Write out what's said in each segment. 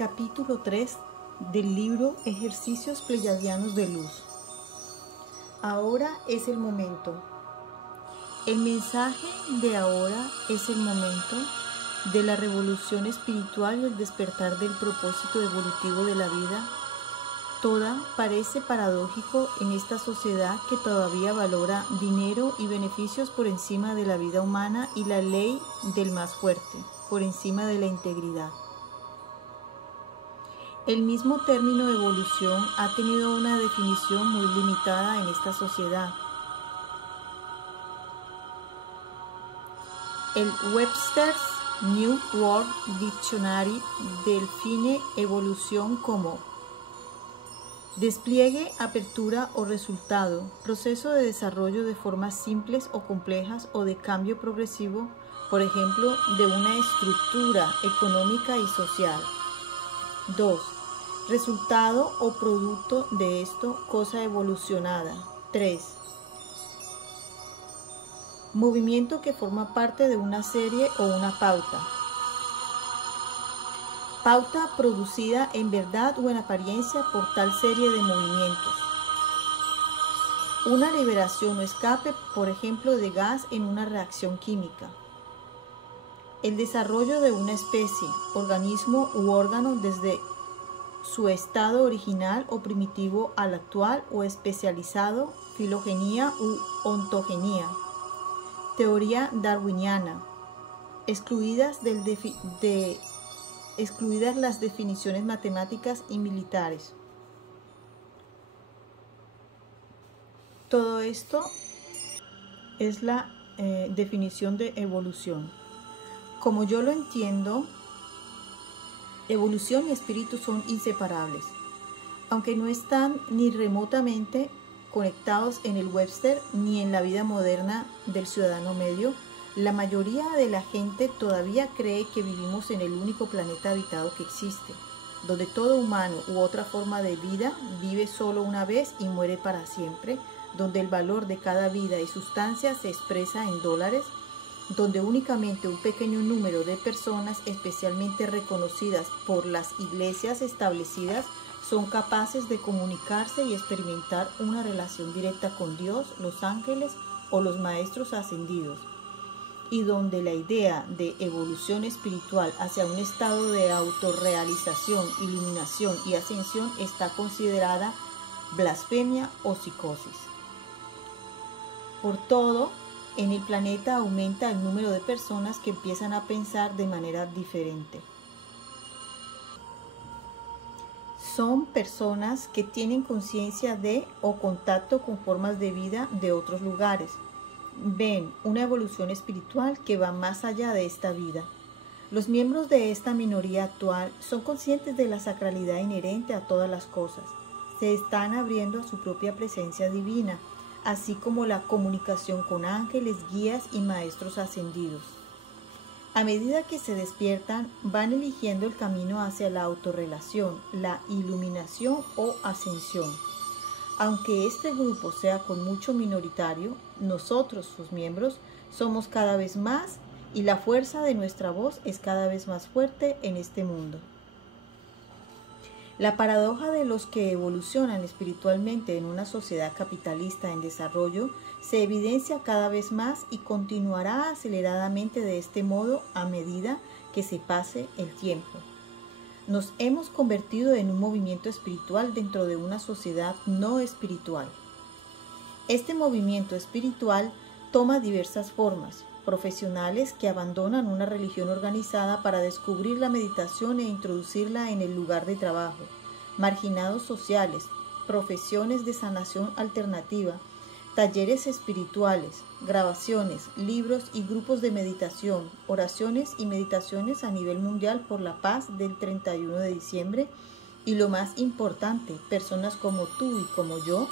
Capítulo 3 del libro Ejercicios Pleyadianos de Luz. Ahora es el momento. El mensaje de ahora es el momento de la revolución espiritual y el despertar del propósito evolutivo de la vida. Toda parece paradójico en esta sociedad que todavía valora dinero y beneficios por encima de la vida humana y la ley del más fuerte, por encima de la integridad. El mismo término evolución ha tenido una definición muy limitada en esta sociedad. El Webster's New World Dictionary define evolución como despliegue, apertura o resultado, proceso de desarrollo de formas simples o complejas o de cambio progresivo, por ejemplo, de una estructura económica y social. 2. Resultado o producto de esto, cosa evolucionada. 3. Movimiento que forma parte de una serie o una pauta. Pauta producida en verdad o en apariencia por tal serie de movimientos. Una liberación o escape, por ejemplo, de gas en una reacción química. El desarrollo de una especie, organismo u órgano desde su estado original o primitivo al actual o especializado, filogenía u ontogenía. Teoría darwiniana. Excluidas las definiciones matemáticas y militares. Todo esto es la definición de evolución. Como yo lo entiendo, evolución y espíritu son inseparables, aunque no están ni remotamente conectados en el Webster ni en la vida moderna del ciudadano medio. La mayoría de la gente todavía cree que vivimos en el único planeta habitado que existe, donde todo humano u otra forma de vida vive solo una vez y muere para siempre, donde el valor de cada vida y sustancia se expresa en dólares, donde únicamente un pequeño número de personas especialmente reconocidas por las iglesias establecidas son capaces de comunicarse y experimentar una relación directa con Dios, los ángeles o los maestros ascendidos, y donde la idea de evolución espiritual hacia un estado de autorrealización, iluminación y ascensión está considerada blasfemia o psicosis. Por todo, en el planeta aumenta el número de personas que empiezan a pensar de manera diferente. Son personas que tienen conciencia de o contacto con formas de vida de otros lugares. Ven una evolución espiritual que va más allá de esta vida. Los miembros de esta minoría actual son conscientes de la sacralidad inherente a todas las cosas. Se están abriendo a su propia presencia divina, así como la comunicación con ángeles, guías y maestros ascendidos. A medida que se despiertan, van eligiendo el camino hacia la autorrelación, la iluminación o ascensión. Aunque este grupo sea con mucho minoritario, nosotros, sus miembros, somos cada vez más y la fuerza de nuestra voz es cada vez más fuerte en este mundo. La paradoja de los que evolucionan espiritualmente en una sociedad capitalista en desarrollo se evidencia cada vez más y continuará aceleradamente de este modo a medida que se pase el tiempo. Nos hemos convertido en un movimiento espiritual dentro de una sociedad no espiritual. Este movimiento espiritual toma diversas formas: profesionales que abandonan una religión organizada para descubrir la meditación e introducirla en el lugar de trabajo, marginados sociales, profesiones de sanación alternativa, talleres espirituales, grabaciones, libros y grupos de meditación, oraciones y meditaciones a nivel mundial por la paz del 31 de diciembre y lo más importante, personas como tú y como yo,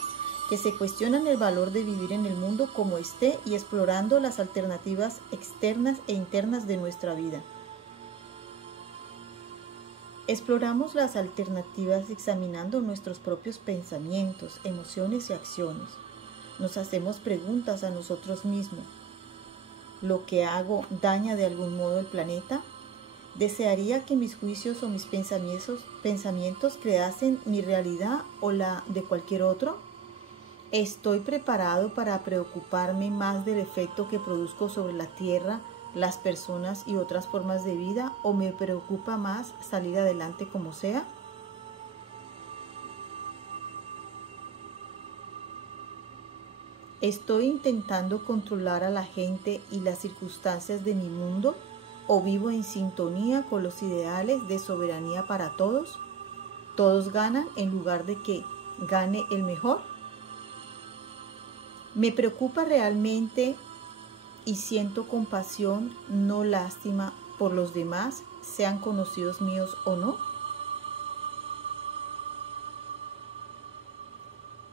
que se cuestionan el valor de vivir en el mundo como esté y explorando las alternativas externas e internas de nuestra vida. Exploramos las alternativas examinando nuestros propios pensamientos, emociones y acciones. Nos hacemos preguntas a nosotros mismos. ¿Lo que hago daña de algún modo el planeta? Desearía que mis juicios o mis pensamientos creasen mi realidad o la de cualquier otro. ¿Estoy preparado para preocuparme más del efecto que produzco sobre la tierra, las personas y otras formas de vida, o me preocupa más salir adelante como sea? ¿Estoy intentando controlar a la gente y las circunstancias de mi mundo, o vivo en sintonía con los ideales de soberanía para todos? ¿Todos ganan en lugar de que gane el mejor? ¿Me preocupa realmente y siento compasión, no lástima, por los demás, sean conocidos míos o no?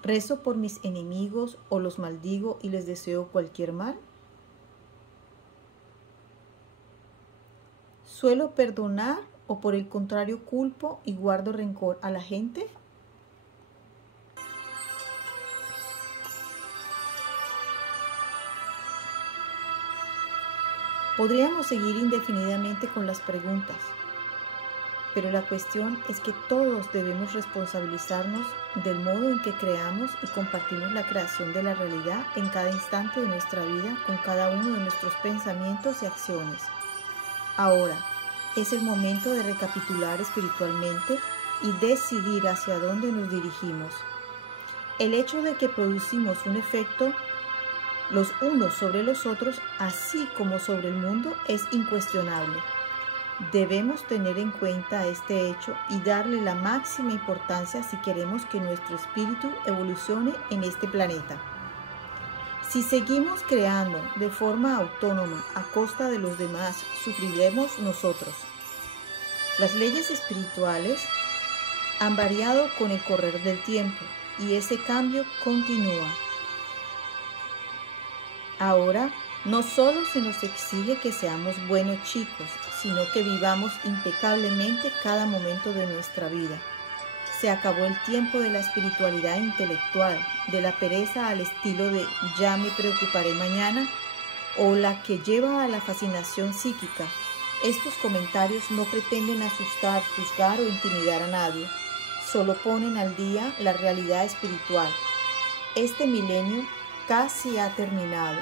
¿Rezo por mis enemigos o los maldigo y les deseo cualquier mal? ¿Suelo perdonar o por el contrario culpo y guardo rencor a la gente? Podríamos seguir indefinidamente con las preguntas, pero la cuestión es que todos debemos responsabilizarnos del modo en que creamos y compartimos la creación de la realidad en cada instante de nuestra vida con cada uno de nuestros pensamientos y acciones. Ahora es el momento de recapitular espiritualmente y decidir hacia dónde nos dirigimos. El hecho de que producimos un efecto los unos sobre los otros, así como sobre el mundo, es incuestionable. Debemos tener en cuenta este hecho y darle la máxima importancia si queremos que nuestro espíritu evolucione en este planeta. Si seguimos creando de forma autónoma a costa de los demás, sufriremos nosotros. Las leyes espirituales han variado con el correr del tiempo y ese cambio continúa. Ahora, no solo se nos exige que seamos buenos chicos, sino que vivamos impecablemente cada momento de nuestra vida. Se acabó el tiempo de la espiritualidad intelectual, de la pereza al estilo de ya me preocuparé mañana, o la que lleva a la fascinación psíquica. Estos comentarios no pretenden asustar, juzgar o intimidar a nadie, solo ponen al día la realidad espiritual. Este milenio casi ha terminado.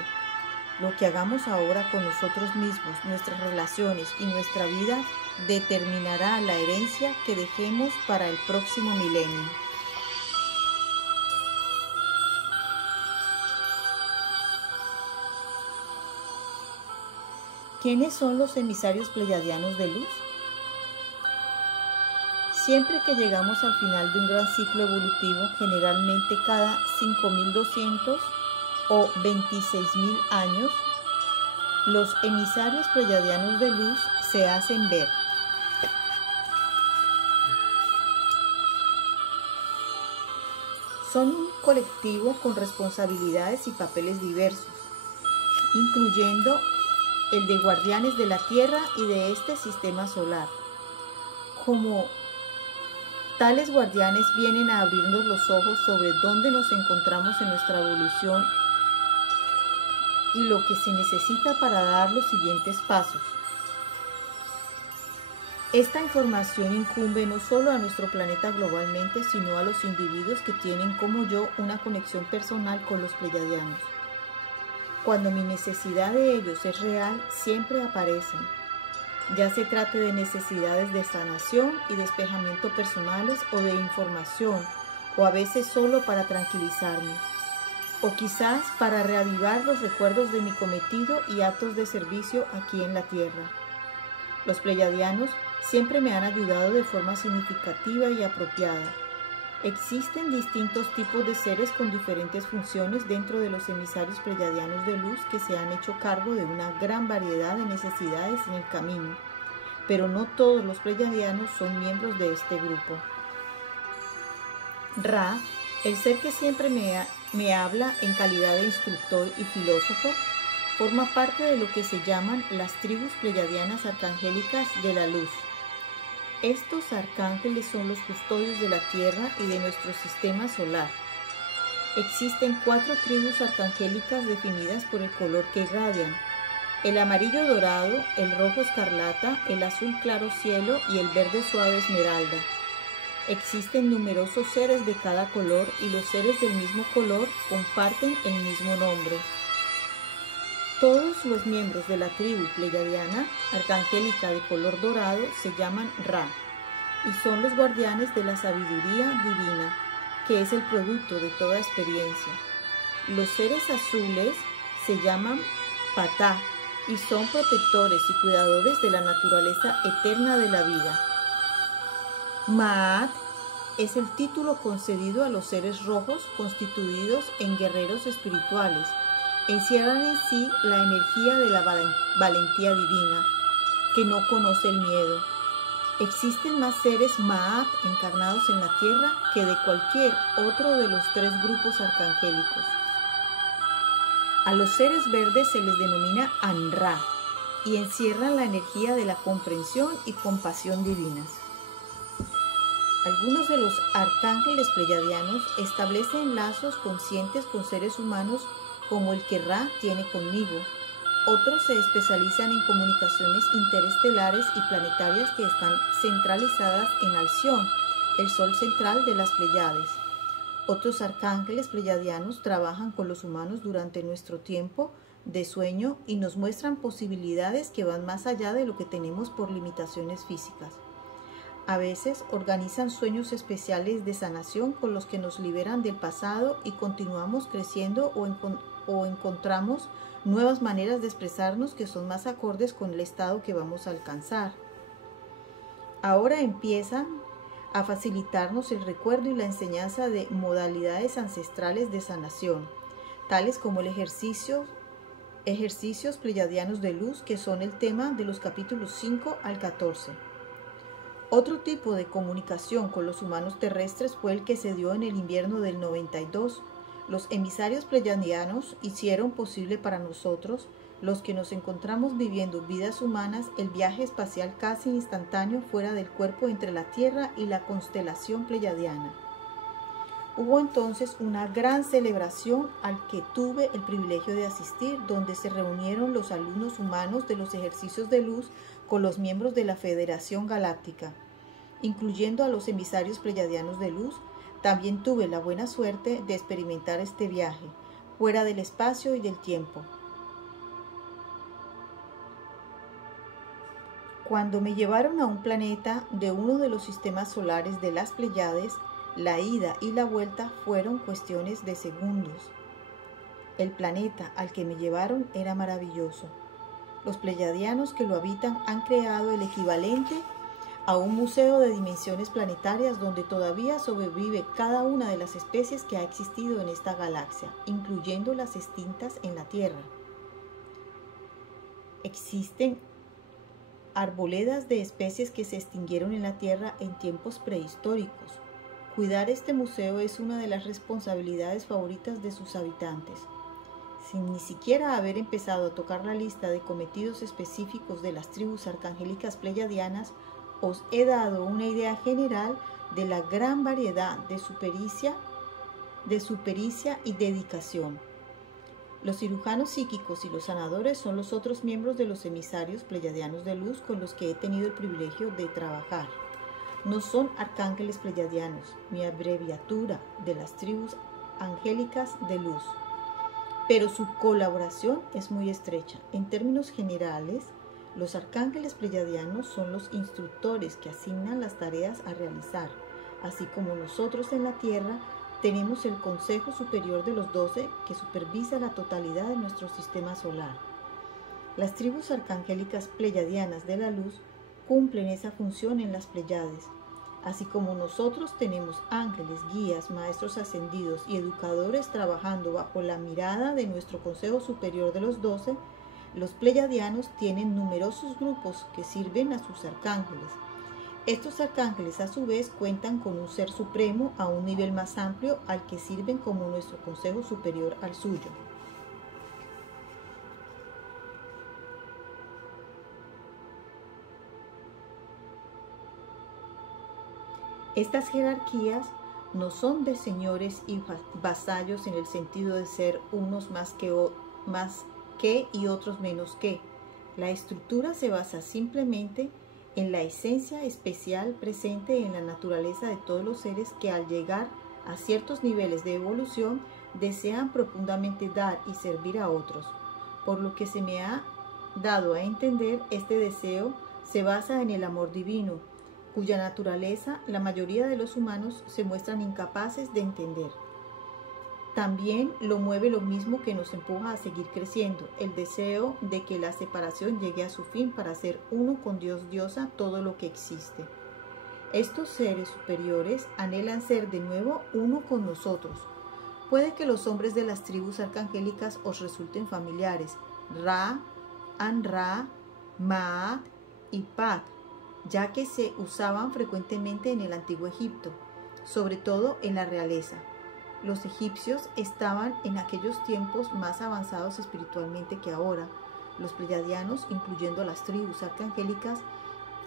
Lo que hagamos ahora con nosotros mismos, nuestras relaciones y nuestra vida determinará la herencia que dejemos para el próximo milenio. ¿Quiénes son los emisarios pleiadianos de luz? Siempre que llegamos al final de un gran ciclo evolutivo, generalmente cada 5.200 o 26.000 años, los emisarios pleiadianos de luz se hacen ver. Son un colectivo con responsabilidades y papeles diversos, incluyendo el de guardianes de la Tierra y de este sistema solar. Como tales guardianes vienen a abrirnos los ojos sobre dónde nos encontramos en nuestra evolución y lo que se necesita para dar los siguientes pasos. Esta información incumbe no solo a nuestro planeta globalmente, sino a los individuos que tienen como yo una conexión personal con los pleiadianos. Cuando mi necesidad de ellos es real, siempre aparecen, ya se trate de necesidades de sanación y despejamiento personales o de información, o a veces solo para tranquilizarme, o quizás para reavivar los recuerdos de mi cometido y actos de servicio aquí en la Tierra. Los pleiadianos siempre me han ayudado de forma significativa y apropiada. Existen distintos tipos de seres con diferentes funciones dentro de los emisarios pleiadianos de luz que se han hecho cargo de una gran variedad de necesidades en el camino, pero no todos los pleiadianos son miembros de este grupo. Ra, el ser que siempre me habla en calidad de instructor y filósofo, forma parte de lo que se llaman las tribus pleiadianas arcangélicas de la luz. Estos arcángeles son los custodios de la Tierra y de nuestro sistema solar. Existen 4 tribus arcangélicas definidas por el color que irradian. el amarillo dorado, el rojo escarlata, el azul claro cielo y el verde suave esmeralda. Existen numerosos seres de cada color y los seres del mismo color comparten el mismo nombre. Todos los miembros de la tribu pleyadiana arcangélica de color dorado se llaman Ra y son los guardianes de la sabiduría divina, que es el producto de toda experiencia. Los seres azules se llaman Patá y son protectores y cuidadores de la naturaleza eterna de la vida. Ma'at es el título concedido a los seres rojos constituidos en guerreros espirituales. Encierran en sí la energía de la valentía divina, que no conoce el miedo. Existen más seres Ma'at encarnados en la tierra que de cualquier otro de los 3 grupos arcangélicos. A los seres verdes se les denomina An-Ra y encierran la energía de la comprensión y compasión divinas. Algunos de los arcángeles pleyadianos establecen lazos conscientes con seres humanos como el que Ra tiene conmigo. Otros se especializan en comunicaciones interestelares y planetarias que están centralizadas en Alción, el sol central de las Pléyades. Otros arcángeles pleyadianos trabajan con los humanos durante nuestro tiempo de sueño y nos muestran posibilidades que van más allá de lo que tenemos por limitaciones físicas. A veces organizan sueños especiales de sanación con los que nos liberan del pasado y continuamos creciendo o encontramos nuevas maneras de expresarnos que son más acordes con el estado que vamos a alcanzar. Ahora empiezan a facilitarnos el recuerdo y la enseñanza de modalidades ancestrales de sanación, tales como el ejercicios pleyadianos de luz, que son el tema de los capítulos 5 al 14. Otro tipo de comunicación con los humanos terrestres fue el que se dio en el invierno del 92. Los emisarios pleyadianos hicieron posible para nosotros, los que nos encontramos viviendo vidas humanas, el viaje espacial casi instantáneo fuera del cuerpo entre la Tierra y la constelación pleyadiana. Hubo entonces una gran celebración al que tuve el privilegio de asistir, donde se reunieron los alumnos humanos de los ejercicios de luz con los miembros de la Federación Galáctica, incluyendo a los emisarios pleyadianos de luz. También tuve la buena suerte de experimentar este viaje, fuera del espacio y del tiempo. Cuando me llevaron a un planeta de uno de los sistemas solares de las Pléyades, la ida y la vuelta fueron cuestiones de segundos. El planeta al que me llevaron era maravilloso. Los pleyadianos que lo habitan han creado el equivalente a un museo de dimensiones planetarias donde todavía sobrevive cada una de las especies que ha existido en esta galaxia, incluyendo las extintas en la Tierra. Existen arboledas de especies que se extinguieron en la Tierra en tiempos prehistóricos. Cuidar este museo es una de las responsabilidades favoritas de sus habitantes. Sin ni siquiera haber empezado a tocar la lista de cometidos específicos de las tribus arcangélicas pleyadianas, os he dado una idea general de la gran variedad de su pericia y dedicación. Los cirujanos psíquicos y los sanadores son los otros miembros de los emisarios pleyadianos de luz con los que he tenido el privilegio de trabajar. No son arcángeles pleyadianos, mi abreviatura de las tribus angélicas de luz, pero su colaboración es muy estrecha. En términos generales, los arcángeles pleyadianos son los instructores que asignan las tareas a realizar, así como nosotros en la Tierra tenemos el Consejo Superior de los 12 que supervisa la totalidad de nuestro sistema solar. Las tribus arcangélicas pleyadianas de la luz cumplen esa función en las Pléyades. Así como nosotros tenemos ángeles, guías, maestros ascendidos y educadores trabajando bajo la mirada de nuestro Consejo Superior de los 12, los pleyadianos tienen numerosos grupos que sirven a sus arcángeles. Estos arcángeles a su vez cuentan con un ser supremo a un nivel más amplio al que sirven como nuestro Consejo Superior al suyo. Estas jerarquías no son de señores y vasallos en el sentido de ser unos más que y otros menos que. La estructura se basa simplemente en la esencia especial presente en la naturaleza de todos los seres que al llegar a ciertos niveles de evolución desean profundamente dar y servir a otros. Por lo que se me ha dado a entender, este deseo se basa en el amor divino, cuya naturaleza la mayoría de los humanos se muestran incapaces de entender. También lo mueve lo mismo que nos empuja a seguir creciendo, el deseo de que la separación llegue a su fin para ser uno con Dios, Diosa, todo lo que existe. Estos seres superiores anhelan ser de nuevo uno con nosotros. Puede que los hombres de las tribus arcangélicas os resulten familiares, Ra, An-Ra, Ma'at y Pat, ya que se usaban frecuentemente en el antiguo Egipto, sobre todo en la realeza. Los egipcios estaban en aquellos tiempos más avanzados espiritualmente que ahora. Los pleiadianos, incluyendo las tribus arcangélicas,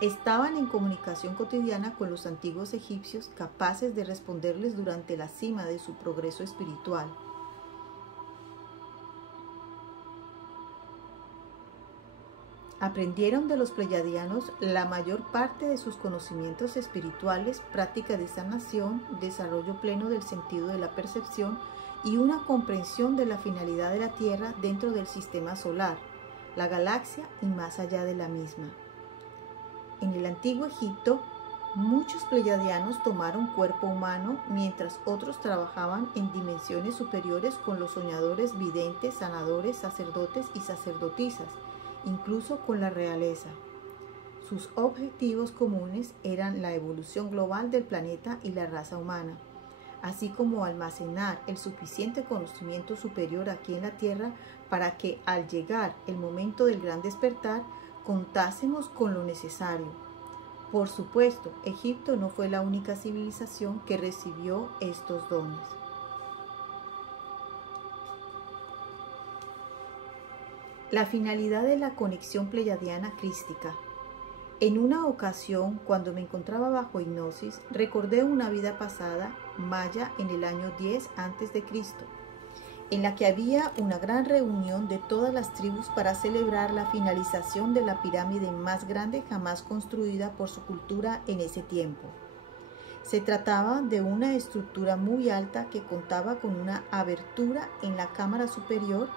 estaban en comunicación cotidiana con los antiguos egipcios, capaces de responderles durante la cima de su progreso espiritual. Aprendieron de los pleiadianos la mayor parte de sus conocimientos espirituales, práctica de sanación, desarrollo pleno del sentido de la percepción y una comprensión de la finalidad de la Tierra dentro del sistema solar, la galaxia y más allá de la misma. En el antiguo Egipto, muchos pleiadianos tomaron cuerpo humano, mientras otros trabajaban en dimensiones superiores con los soñadores, videntes, sanadores, sacerdotes y sacerdotisas, incluso con la realeza. Sus objetivos comunes eran la evolución global del planeta y la raza humana, así como almacenar el suficiente conocimiento superior aquí en la Tierra para que al llegar el momento del gran despertar contásemos con lo necesario. Por supuesto, Egipto no fue la única civilización que recibió estos dones. La finalidad de la conexión pleiadiana crística. En una ocasión, cuando me encontraba bajo hipnosis, recordé una vida pasada, maya, en el año 10 a.C., en la que había una gran reunión de todas las tribus para celebrar la finalización de la pirámide más grande jamás construida por su cultura en ese tiempo. Se trataba de una estructura muy alta que contaba con una abertura en la cámara superior,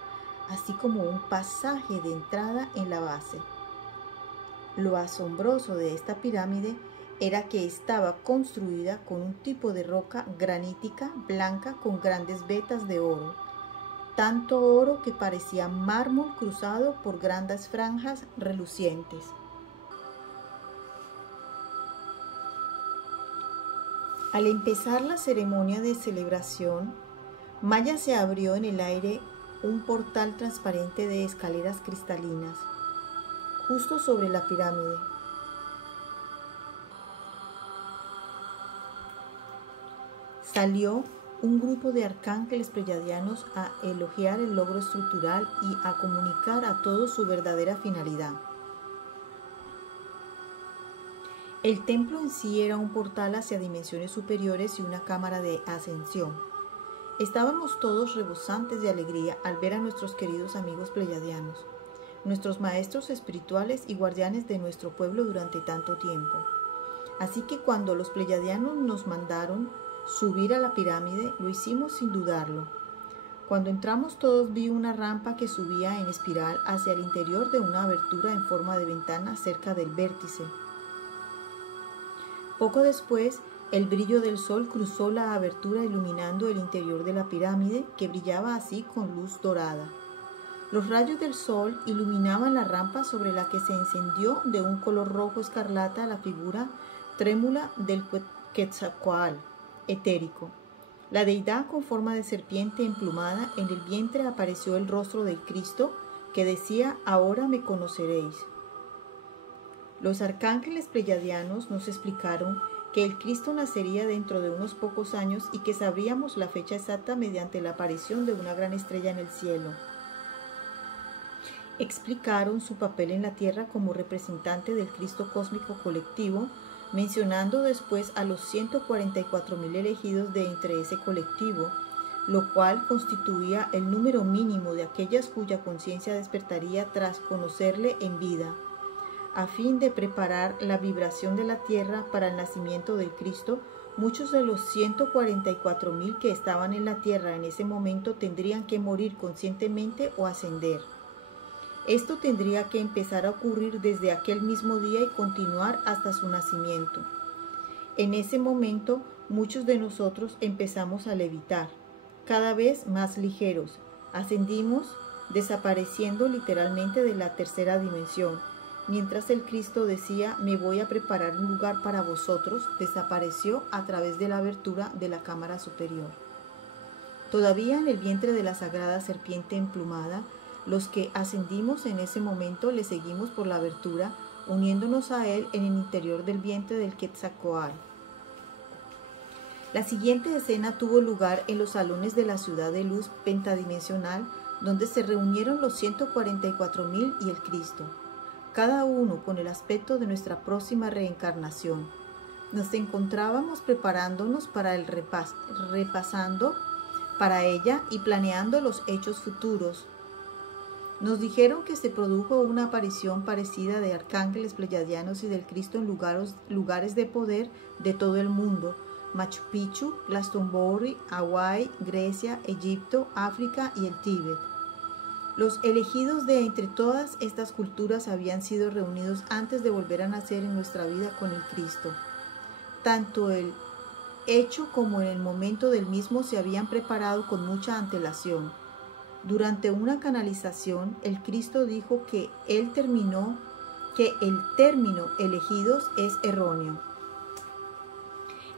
así como un pasaje de entrada en la base. Lo asombroso de esta pirámide era que estaba construida con un tipo de roca granítica blanca con grandes vetas de oro, tanto oro que parecía mármol cruzado por grandes franjas relucientes. Al empezar la ceremonia de celebración, Maya se abrió en el aire un portal transparente de escaleras cristalinas, justo sobre la pirámide. Salió un grupo de arcángeles pleiadianos a elogiar el logro estructural y a comunicar a todos su verdadera finalidad. El templo en sí era un portal hacia dimensiones superiores y una cámara de ascensión. Estábamos todos rebosantes de alegría al ver a nuestros queridos amigos pleiadianos, nuestros maestros espirituales y guardianes de nuestro pueblo durante tanto tiempo. Así que cuando los pleiadianos nos mandaron subir a la pirámide, lo hicimos sin dudarlo. Cuando entramos todos vi una rampa que subía en espiral hacia el interior de una abertura en forma de ventana cerca del vértice. Poco después, el brillo del sol cruzó la abertura iluminando el interior de la pirámide, que brillaba así con luz dorada. Los rayos del sol iluminaban la rampa sobre la que se encendió de un color rojo escarlata la figura trémula del Quetzalcóatl etérico. La deidad con forma de serpiente emplumada, en el vientre apareció el rostro del Cristo que decía: ahora me conoceréis. Los arcángeles pleiadianos nos explicaron que el Cristo nacería dentro de unos pocos años y que sabríamos la fecha exacta mediante la aparición de una gran estrella en el cielo. Explicaron su papel en la tierra como representante del Cristo cósmico colectivo, mencionando después a los 144.000 elegidos de entre ese colectivo, lo cual constituía el número mínimo de aquellas cuya conciencia despertaría tras conocerle en vida, a fin de preparar la vibración de la tierra para el nacimiento del Cristo. Muchos de los 144,000 que estaban en la tierra en ese momento tendrían que morir conscientemente o ascender. Esto tendría que empezar a ocurrir desde aquel mismo día y continuar hasta su nacimiento. En ese momento, muchos de nosotros empezamos a levitar, cada vez más ligeros. Ascendimos, desapareciendo literalmente de la tercera dimensión. Mientras el Cristo decía, me voy a preparar un lugar para vosotros, desapareció a través de la abertura de la cámara superior. Todavía en el vientre de la sagrada serpiente emplumada, los que ascendimos en ese momento le seguimos por la abertura, uniéndonos a él en el interior del vientre del Quetzalcóatl. La siguiente escena tuvo lugar en los salones de la ciudad de luz pentadimensional, donde se reunieron los 144,000 y el Cristo, cada uno con el aspecto de nuestra próxima reencarnación. Nos encontrábamos preparándonos para el repasando para ella y planeando los hechos futuros. Nos dijeron que se produjo una aparición parecida de arcángeles pleyadianos y del Cristo en lugares de poder de todo el mundo: Machu Picchu, Glastonbury, Hawái, Grecia, Egipto, África y el Tíbet. Los elegidos de entre todas estas culturas habían sido reunidos antes de volver a nacer en nuestra vida con el Cristo. Tanto el hecho como en el momento del mismo se habían preparado con mucha antelación. Durante una canalización, el Cristo dijo que el término elegidos es erróneo.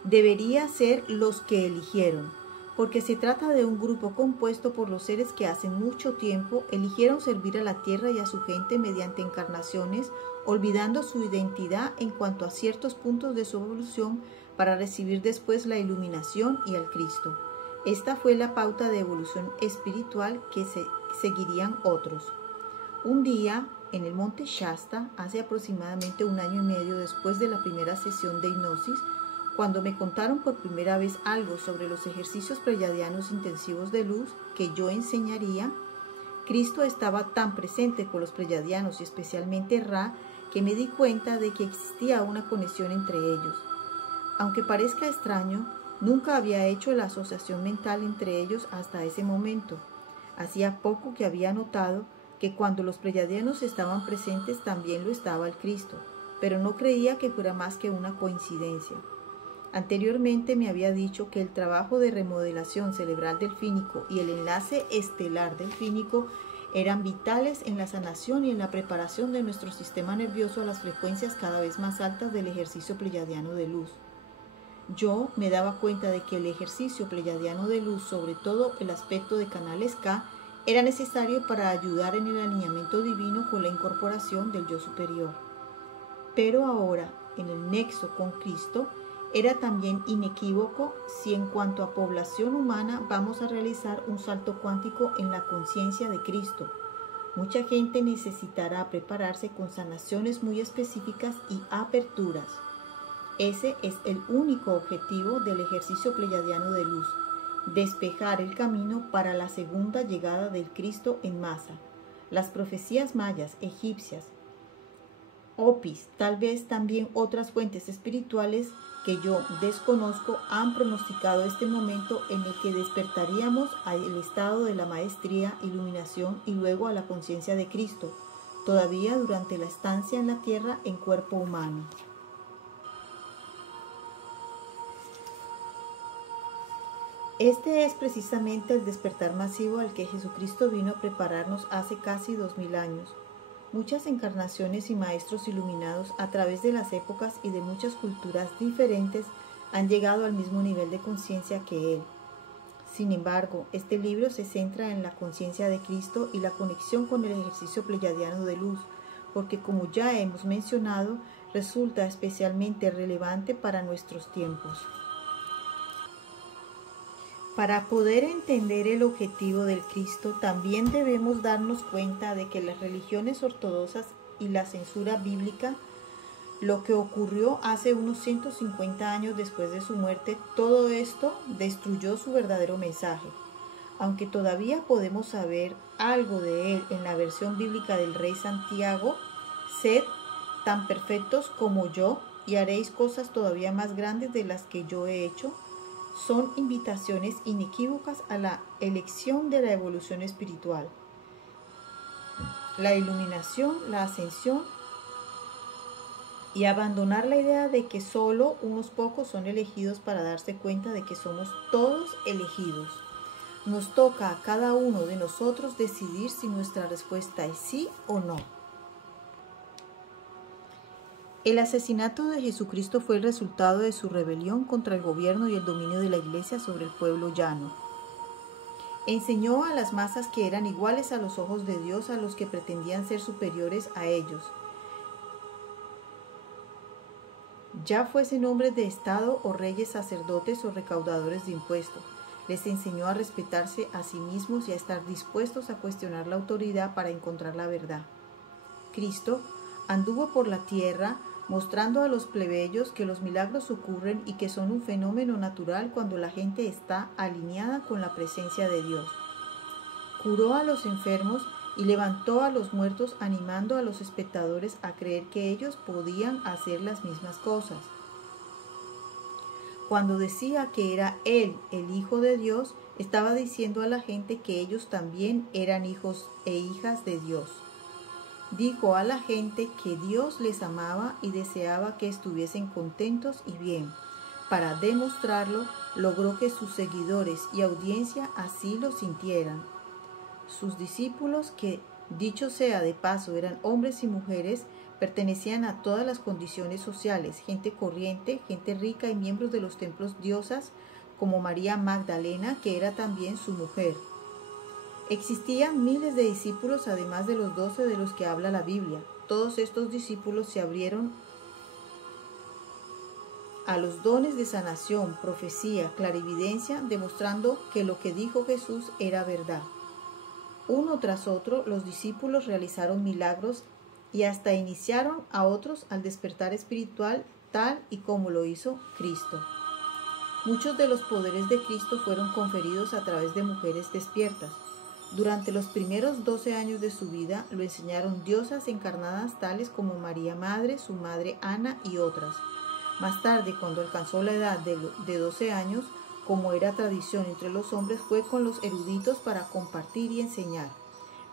Debería ser los que eligieron, porque se trata de un grupo compuesto por los seres que hace mucho tiempo eligieron servir a la tierra y a su gente mediante encarnaciones, olvidando su identidad en cuanto a ciertos puntos de su evolución para recibir después la iluminación y al Cristo. Esta fue la pauta de evolución espiritual que seguirían otros. Un día, en el monte Shasta, hace aproximadamente 1 año y medio después de la primera sesión de hipnosis, cuando me contaron por primera vez algo sobre los ejercicios pleyadianos intensivos de luz que yo enseñaría, Cristo estaba tan presente con los pleyadianos y especialmente Ra, que me di cuenta de que existía una conexión entre ellos. Aunque parezca extraño, nunca había hecho la asociación mental entre ellos hasta ese momento. Hacía poco que había notado que cuando los pleyadianos estaban presentes también lo estaba el Cristo, pero no creía que fuera más que una coincidencia. Anteriormente me había dicho que el trabajo de remodelación cerebral delfínico y el enlace estelar delfínico eran vitales en la sanación y en la preparación de nuestro sistema nervioso a las frecuencias cada vez más altas del ejercicio pleyadiano de luz. Yo me daba cuenta de que el ejercicio pleyadiano de luz, sobre todo el aspecto de canales K, era necesario para ayudar en el alineamiento divino con la incorporación del yo superior. Pero ahora, en el nexo con Cristo, era también inequívoco si en cuanto a población humana vamos a realizar un salto cuántico en la conciencia de Cristo. Mucha gente necesitará prepararse con sanaciones muy específicas y aperturas. Ese es el único objetivo del ejercicio pleyadiano de luz: despejar el camino para la segunda llegada del Cristo en masa. Las profecías mayas, egipcias, Opis, tal vez también otras fuentes espirituales que yo desconozco, han pronosticado este momento en el que despertaríamos al estado de la maestría, iluminación y luego a la conciencia de Cristo, todavía durante la estancia en la tierra en cuerpo humano. Este es precisamente el despertar masivo al que Jesucristo vino a prepararnos hace casi 2000 años. Muchas encarnaciones y maestros iluminados a través de las épocas y de muchas culturas diferentes han llegado al mismo nivel de conciencia que Él. Sin embargo, este libro se centra en la conciencia de Cristo y la conexión con el ejercicio pleyadiano de luz, porque como ya hemos mencionado, resulta especialmente relevante para nuestros tiempos. Para poder entender el objetivo del Cristo, también debemos darnos cuenta de que las religiones ortodoxas y la censura bíblica, lo que ocurrió hace unos 150 años después de su muerte, todo esto destruyó su verdadero mensaje. Aunque todavía podemos saber algo de él en la versión bíblica del rey Santiago, sed tan perfectos como yo y haréis cosas todavía más grandes de las que yo he hecho, son invitaciones inequívocas a la elección de la evolución espiritual, la iluminación, la ascensión y abandonar la idea de que solo unos pocos son elegidos para darse cuenta de que somos todos elegidos. Nos toca a cada uno de nosotros decidir si nuestra respuesta es sí o no. El asesinato de Jesucristo fue el resultado de su rebelión contra el gobierno y el dominio de la Iglesia sobre el pueblo llano. Enseñó a las masas que eran iguales a los ojos de Dios a los que pretendían ser superiores a ellos, ya fuesen hombres de Estado o reyes, sacerdotes o recaudadores de impuestos. Les enseñó a respetarse a sí mismos y a estar dispuestos a cuestionar la autoridad para encontrar la verdad. Cristo anduvo por la tierra mostrando a los plebeyos que los milagros ocurren y que son un fenómeno natural cuando la gente está alineada con la presencia de Dios. Curó a los enfermos y levantó a los muertos, animando a los espectadores a creer que ellos podían hacer las mismas cosas. Cuando decía que era Él el Hijo de Dios, estaba diciendo a la gente que ellos también eran hijos e hijas de Dios. Dijo a la gente que Dios les amaba y deseaba que estuviesen contentos y bien. Para demostrarlo, logró que sus seguidores y audiencia así lo sintieran. Sus discípulos, que dicho sea de paso eran hombres y mujeres, pertenecían a todas las condiciones sociales, gente corriente, gente rica y miembros de los templos diosas, como María Magdalena, que era también su mujer. Existían miles de discípulos, además de los 12 de los que habla la Biblia. Todos estos discípulos se abrieron a los dones de sanación, profecía, clarividencia, demostrando que lo que dijo Jesús era verdad. Uno tras otro, los discípulos realizaron milagros y hasta iniciaron a otros al despertar espiritual, tal y como lo hizo Cristo. Muchos de los poderes de Cristo fueron conferidos a través de mujeres despiertas. Durante los primeros 12 años de su vida lo enseñaron diosas encarnadas tales como María Madre, su madre Ana y otras. Más tarde, cuando alcanzó la edad de 12 años, como era tradición entre los hombres, fue con los eruditos para compartir y enseñar.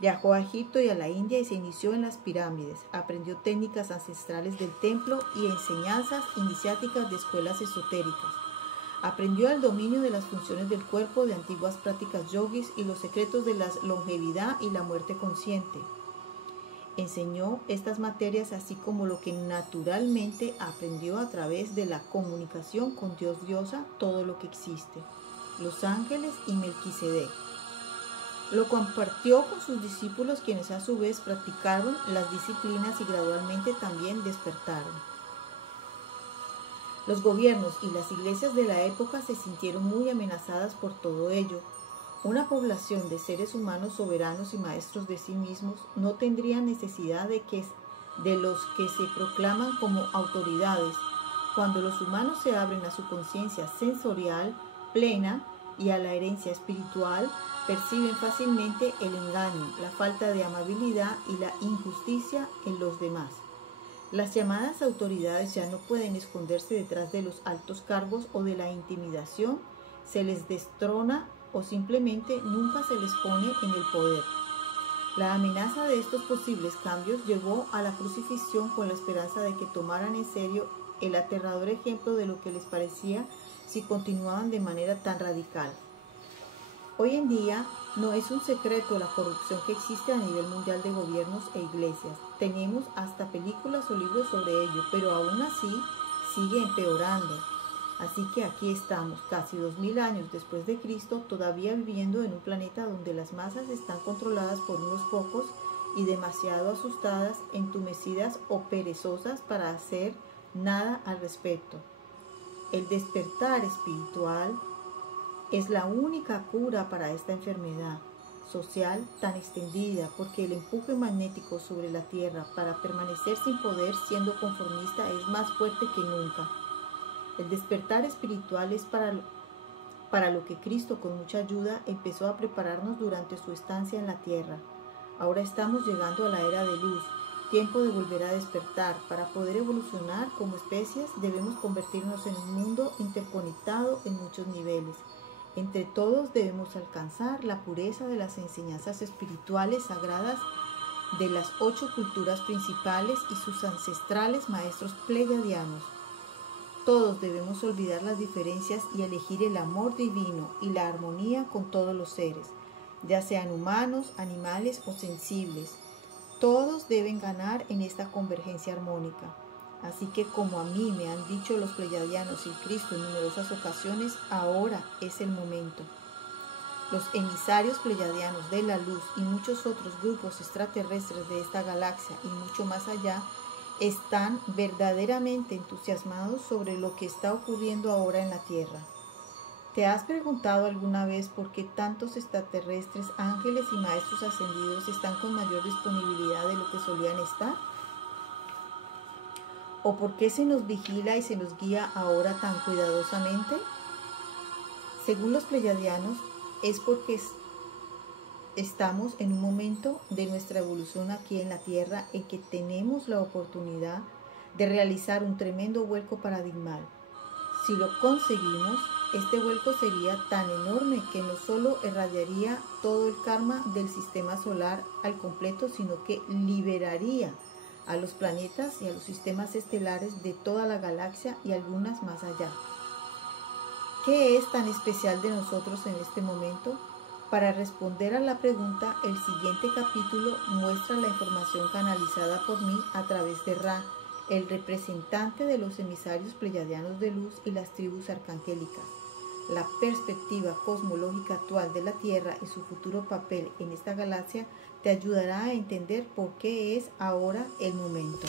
Viajó a Egipto y a la India y se inició en las pirámides. Aprendió técnicas ancestrales del templo y enseñanzas iniciáticas de escuelas esotéricas. Aprendió el dominio de las funciones del cuerpo, de antiguas prácticas yogis y los secretos de la longevidad y la muerte consciente. Enseñó estas materias así como lo que naturalmente aprendió a través de la comunicación con Dios Diosa, todo lo que existe, los ángeles y Melquisedec. Lo compartió con sus discípulos, quienes a su vez practicaron las disciplinas y gradualmente también despertaron. Los gobiernos y las iglesias de la época se sintieron muy amenazadas por todo ello. Una población de seres humanos soberanos y maestros de sí mismos no tendría necesidad de los que se proclaman como autoridades. Cuando los humanos se abren a su conciencia sensorial plena y a la herencia espiritual, perciben fácilmente el engaño, la falta de amabilidad y la injusticia en los demás. Las llamadas autoridades ya no pueden esconderse detrás de los altos cargos o de la intimidación, se les destrona o simplemente nunca se les pone en el poder. La amenaza de estos posibles cambios llevó a la crucifixión con la esperanza de que tomaran en serio el aterrador ejemplo de lo que les parecía si continuaban de manera tan radical. Hoy en día no es un secreto la corrupción que existe a nivel mundial de gobiernos e iglesias. Tenemos hasta películas o libros sobre ello, pero aún así sigue empeorando. Así que aquí estamos, casi 2000 años después de Cristo, todavía viviendo en un planeta donde las masas están controladas por unos pocos y demasiado asustadas, entumecidas o perezosas para hacer nada al respecto. El despertar espiritual es la única cura para esta enfermedad social tan extendida, porque el empuje magnético sobre la Tierra para permanecer sin poder siendo conformista es más fuerte que nunca. El despertar espiritual es para para lo que Cristo con mucha ayuda empezó a prepararnos durante su estancia en la tierra. Ahora estamos llegando a la era de luz, tiempo de volver a despertar. Para poder evolucionar como especies debemos convertirnos en un mundo interconectado en muchos niveles. Entre todos debemos alcanzar la pureza de las enseñanzas espirituales sagradas de las 8 culturas principales y sus ancestrales maestros pleiadianos. Todos debemos olvidar las diferencias y elegir el amor divino y la armonía con todos los seres, ya sean humanos, animales o sensibles. Todos deben ganar en esta convergencia armónica. Así que, como a mí me han dicho los pleiadianos y Cristo en numerosas ocasiones, ahora es el momento. Los emisarios pleiadianos de la luz y muchos otros grupos extraterrestres de esta galaxia y mucho más allá están verdaderamente entusiasmados sobre lo que está ocurriendo ahora en la Tierra. ¿Te has preguntado alguna vez por qué tantos extraterrestres, ángeles y maestros ascendidos están con mayor disponibilidad de lo que solían estar? ¿O por qué se nos vigila y se nos guía ahora tan cuidadosamente? Según los pleiadianos, es porque estamos en un momento de nuestra evolución aquí en la Tierra en que tenemos la oportunidad de realizar un tremendo vuelco paradigmal. Si lo conseguimos, este vuelco sería tan enorme que no solo irradiaría todo el karma del sistema solar al completo, sino que liberaría a los planetas y a los sistemas estelares de toda la galaxia y algunas más allá. ¿Qué es tan especial de nosotros en este momento? Para responder a la pregunta, el siguiente capítulo muestra la información canalizada por mí a través de Ra, el representante de los emisarios pleiadianos de luz y las tribus arcangélicas. La perspectiva cosmológica actual de la Tierra y su futuro papel en esta galaxia te ayudará a entender por qué es ahora el momento.